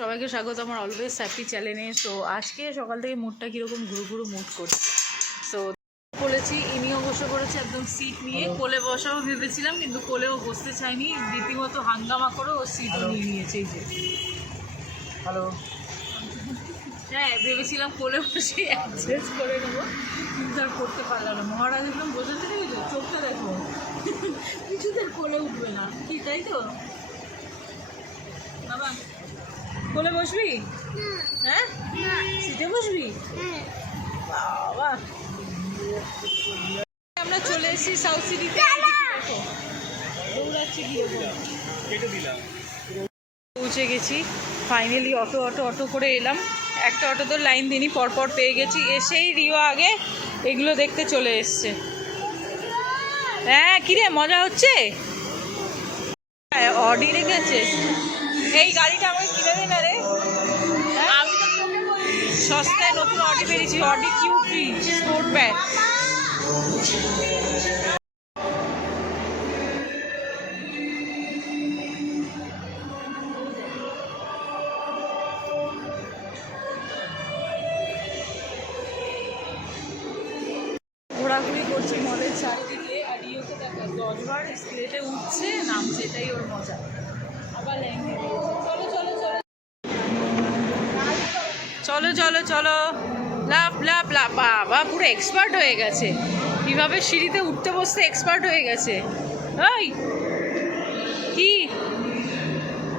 সবাইকে স্বাগত আমার অলওয়েজ হ্যাপি চ্যানেলে তো আজকে সকাল থেকে মুডটা কীরকম ঘুরু ঘুরু মুড করছে। তো বলেছি ইনিও বসে পড়েছে একদম সিট নিয়ে। কোলে বসাও ভেবেছিলাম কিন্তু কোলেও বসতে চাইনি। রীতিমতো হাঙ্গামা করে ও সিটও নিয়ে নিয়েছে এই যে। হ্যালো হ্যাঁ ভেবেছিলাম কোলে বসে অ্যাডজাস্ট করে নেব কিন্তু আর করতে পারলাম না। মহারাজ একদম বোঝাতে দেখেছ চোখটা দেখো। কিছুতে কোলে উঠবে না। কি তাই তো। কোলে বসবি? হ্যাঁ? সিটে বসবি? বাবা। আমরা চলে এসেছি সাউথ সিটিতে দৌড়াচ্ছি পৌঁছে গেছি। ফাইনালি অটো অটো অটো করে এলাম। একটা অটো তো লাইন দিনই পরপর পেয়ে গেছি। এসেই রিও আগে এগুলো দেখতে চলে এসছে। হ্যাঁ কিরে মজা হচ্ছে? হ্যাঁ, অডি রেখেছে এই গাড়িটা আমাকে কিনে দে না রে। হ্যাঁ? সস্তায় নতুন অডি বেরিয়েছি Audi Q three sport bag ঘোরাঘুরি করছি মলের চারিদিকে, আর ইয়োকে দেখা দশবার স্কেলেটে উঠছে, নামছে, এটাই ওর মজা। আবার ল্যাঙ্গে চলো চলো চলো। লাভ লাভ লাভ বাবা, পুরো এক্সপার্ট হয়ে গেছে। কীভাবে সিঁড়িতে উঠতে বসতে এক্সপার্ট হয়ে গেছে। ওই কি?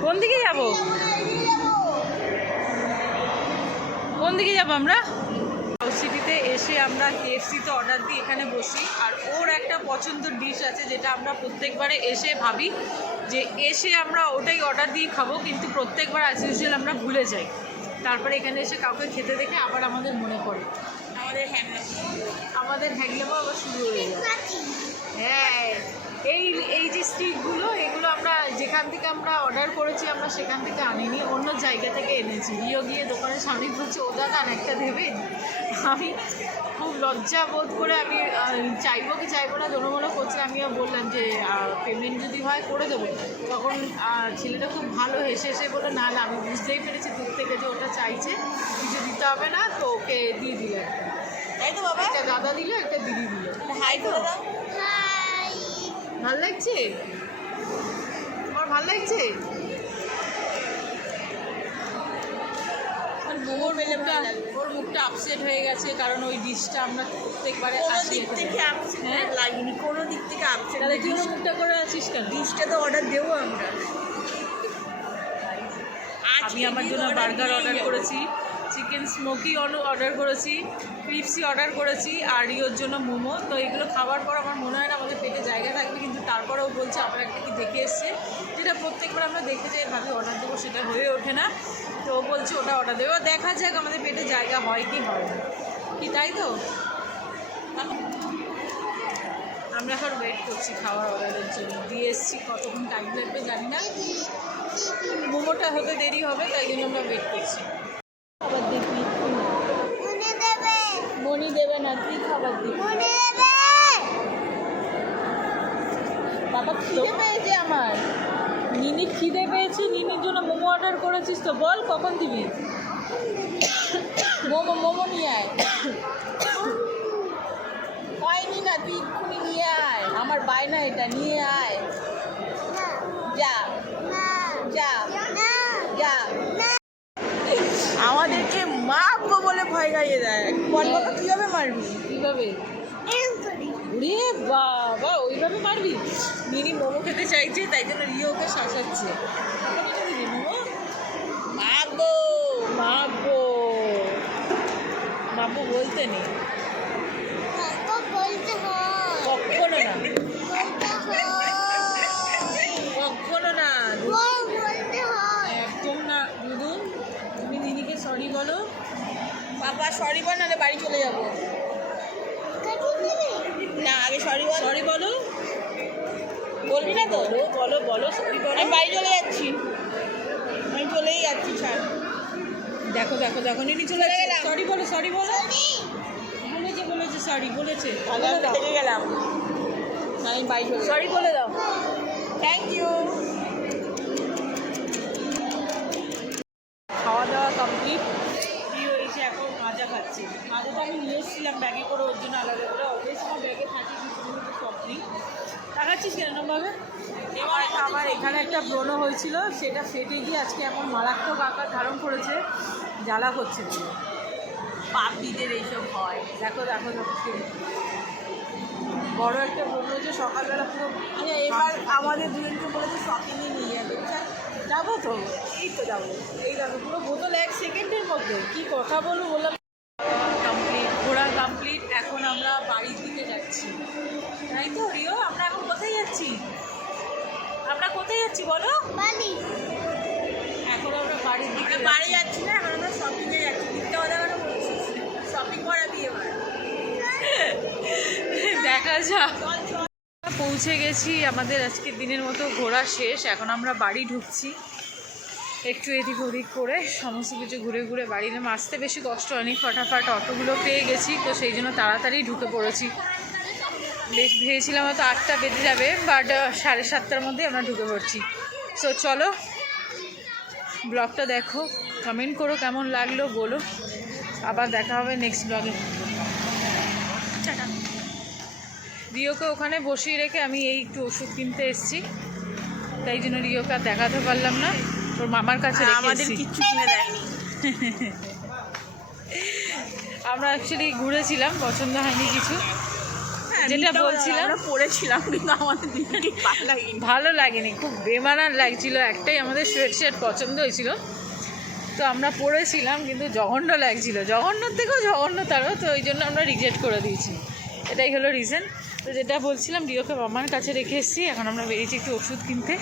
কোন দিকে যাব? কোন দিকে যাব আমরা? সিটিতে এসে আমরা কেএফসিতে অর্ডার দিই এখানে বসি। আর ওর একটা পছন্দের ডিশ আছে, যেটা আমরা প্রত্যেকবারে এসে ভাবি যে এসে আমরা ওটাই অর্ডার দিয়ে খাব, কিন্তু প্রত্যেকবার অ্যাজ ইউজুয়াল আমরা ভুলে যাই। তারপরে এখানে এসে কাউকে খেতে দেখে আবার আমাদের মনে পড়ে। আমাদের আমাদের হ্যাংলামো আবার শুরু হয়ে যায় হ্যাঁ এই এই যে স্টিকগুলো এগুলো আমরা যেখান থেকে আমরা অর্ডার করেছি আমরা সেখান থেকে আনিনি। অন্য জায়গা থেকে এনেছি। রিও গিয়ে দোকানের সামনে বলছে ও দাদা আর একটা দেবেন আমি খুব লজ্জা বোধ করে আমি চাইব কি চাইব না দোনোমনো করছে। আমিও বললাম যে পেমেন্ট যদি হয় করে দেবো। তখন ছেলেটা খুব ভালো হেসে হেসে বলে না না আমি বুঝতেই পেরেছি দূর থেকে যে ওটা চাইছে। কিছু দিতে হবে না তো ওকে দিয়ে দিল। একটা তাই তো বাবা। একটা দাদা দিল একটা দিদি দিল। হাই করে দাও ভালো লাগছে? ভালো লাগছে? ওর মুখটা ওর মুখটা আপসেট হয়ে গেছে কারণ ওই ডিশটা আমরা প্রত্যেকবারে দিক থেকে আপসেট হ্যাঁ? লাগেনি কোনো দিক থেকে আপসেট তাহলে তুই মুখটা করে আছিস কেন? ডিশটা তো অর্ডার দেবো আমরা। আমি আমার জন্য বার্গার অর্ডার করেছি। চিকেন স্মোকি অর্ডার করেছি, ক্রিপসি অর্ডার করেছি আর রিওর জন্য মোমো। তো এগুলো খাওয়ার পর আমার মনে হয় না আমাদের পেটে জায়গা থাকবে, কিন্তু তারপরেও বলছে আমরা একটা কি দেখে এসছে। যেটা প্রত্যেকবার আমরা দেখতে যাই, ভাবি অর্ডার দেবো, সেটা হয়ে ওঠে না। তো বলছে ওটা অর্ডার দেবে। দেবো দেখা যাক আমাদের পেটে জায়গা হয় কি হয় না। কি তাই তো? আমরা এখন ওয়েট করছি খাওয়ার অর্ডারের জন্য। দিয়ে এসছি কতক্ষণ টাইম লাগবে জানি না। মোমোটা হতে দেরি হবে, তাই জন্য আমরা ওয়েট করছি। খাবার দেখবি মনি দেবে। না তুই খাবার দিবি। বাবা খিদে পেয়েছে আমার। নিনি খিদে পেয়েছে নিনির জন্য মোমো অর্ডার করেছিস তো বল কখন দিবি? মোমো মোমো নিয়ে আয়। হয়নি না তুই এক্ষুনি নিয়ে আয়। আমার বায়না এটা নিয়ে আয়। যা যা আমাদেরকে মারবো বলে দেয় বল বাবা কীভাবে মারবি? কীভাবে? রে বাবা ওইভাবে মারবি? মিনি মোমো খেতে চাইছে তাই জন্য রিও ওকে শাসাচ্ছে। মাবো মাবো মাবো বলতে নেই। বলতে নেই কখনো না কখনো না একদম না দুদু তুমি দিদিকে সরি বলো বাবা সরি বল নাহলে বাড়ি চলে যাব না আগে সরি সরি বলো। বলবি না তো? বলো বলো বলো সরি বলো। আমি বাড়ি চলে যাচ্ছি। আমি চলেই যাচ্ছি ছাড়। দেখো দেখো দেখো নিনি চলে গেলাম। সরি বলো সরি বলো। বলেছে বলেছে সরি বলেছে। থেকে গেলাম। আমি বাড়ি সরি বলে দাও। থ্যাংক ইউ খাচ্ছে মাজাটা আমি নিয়ে এসেছিলাম ব্যাগে করে ওর জন্য আলাদা করে। আমার ব্যাগে থাকি কিছু কমপ্লিট তাকাচ্ছিস কেন ভাবে এবার আবার এখানে একটা ব্রণ হয়েছিল সেটা ফেটে গিয়ে আজকে এখন মারাত্মক আকার ধারণ করেছে জ্বালা করছে। পাপিদের এইসব হয়। দেখো দেখো দেখো। বড় একটা ব্রণ হয়েছে সকালবেলা পুরো মানে এবার আমাদের দুজনকে বলেছে শপিংয়ে নিয়ে যাবে। যাব তো। এই তো যাব। এই দেখো পুরো বোতল এক সেকেন্ডের মধ্যে। কি কথা বলব বললাম কমপ্লিট এখন আমরা বাড়ির দিকে যাচ্ছি। তাই তো রিও? আমরা এখন কোথায় যাচ্ছি? আমরা কোথায় যাচ্ছি বলো? এখন আমরা বাড়ির দিকে বাড়ি যাচ্ছি। না এখন আমরা শপিংয়ে যাচ্ছি। মিথ্যা কথা শপিং করা দিয়ে এবার দেখা যাক। পৌঁছে গেছি আমাদের আজকের দিনের মতো ঘোরা শেষ। এখন আমরা বাড়ি ঢুকছি। একটু এদিক ওদিক করে সমস্ত কিছু ঘুরে ঘুরে বাড়ি নেমে আসতে বেশি কষ্ট হয়নি। ফটাফট অটোগুলো পেয়ে গেছি তো সেই জন্য তাড়াতাড়ি ঢুকে পড়েছি। বেশ ভেবেছিলাম হয়তো আটটা বেজে যাবে বাট সাড়ে সাতটার মধ্যে আমরা ঢুকে পড়ছি। সো চলো ব্লগটা দেখো কমেন্ট করো কেমন লাগল বলো। আবার দেখা হবে নেক্সট ব্লগে। রিওকে ওখানে বসিয়ে রেখে আমি এই একটু ওষুধ কিনতে এসেছি তাই জন্য রিওকে আর দেখাতে পারলাম না। ওর মামার কাছে আমাদের এসেছি। কিচ্ছু কিনে দেয়নি। আমরা অ্যাকচুয়ালি ঘুরেছিলাম পছন্দ হয়নি কিছু। হ্যাঁ, যেটা বলছিলাম- পড়েছিলাম কিন্তু আমাদের ভালো লাগেনি। খুব বেমানার লাগছিল। একটাই আমাদের সোয়েট শার্ট পছন্দ হয়েছিল। তো আমরা পড়েছিলাম কিন্তু জঘন্য লাগছিল। জঘন্যর থেকেও জঘন্য তারও তো ওই জন্য আমরা রিজেক্ট করে দিয়েছি। এটাই হলো রিজন তো যেটা বলছিলাম রিওকে মামার কাছে রেখে এসেছি। এখন আমরা বেরিয়েছি একটু ওষুধ কিনতে।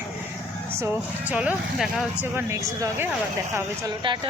সো চলো দেখা হচ্ছে আবার নেক্সট ব্লগে আবার দেখা হবে। চলো টাটা।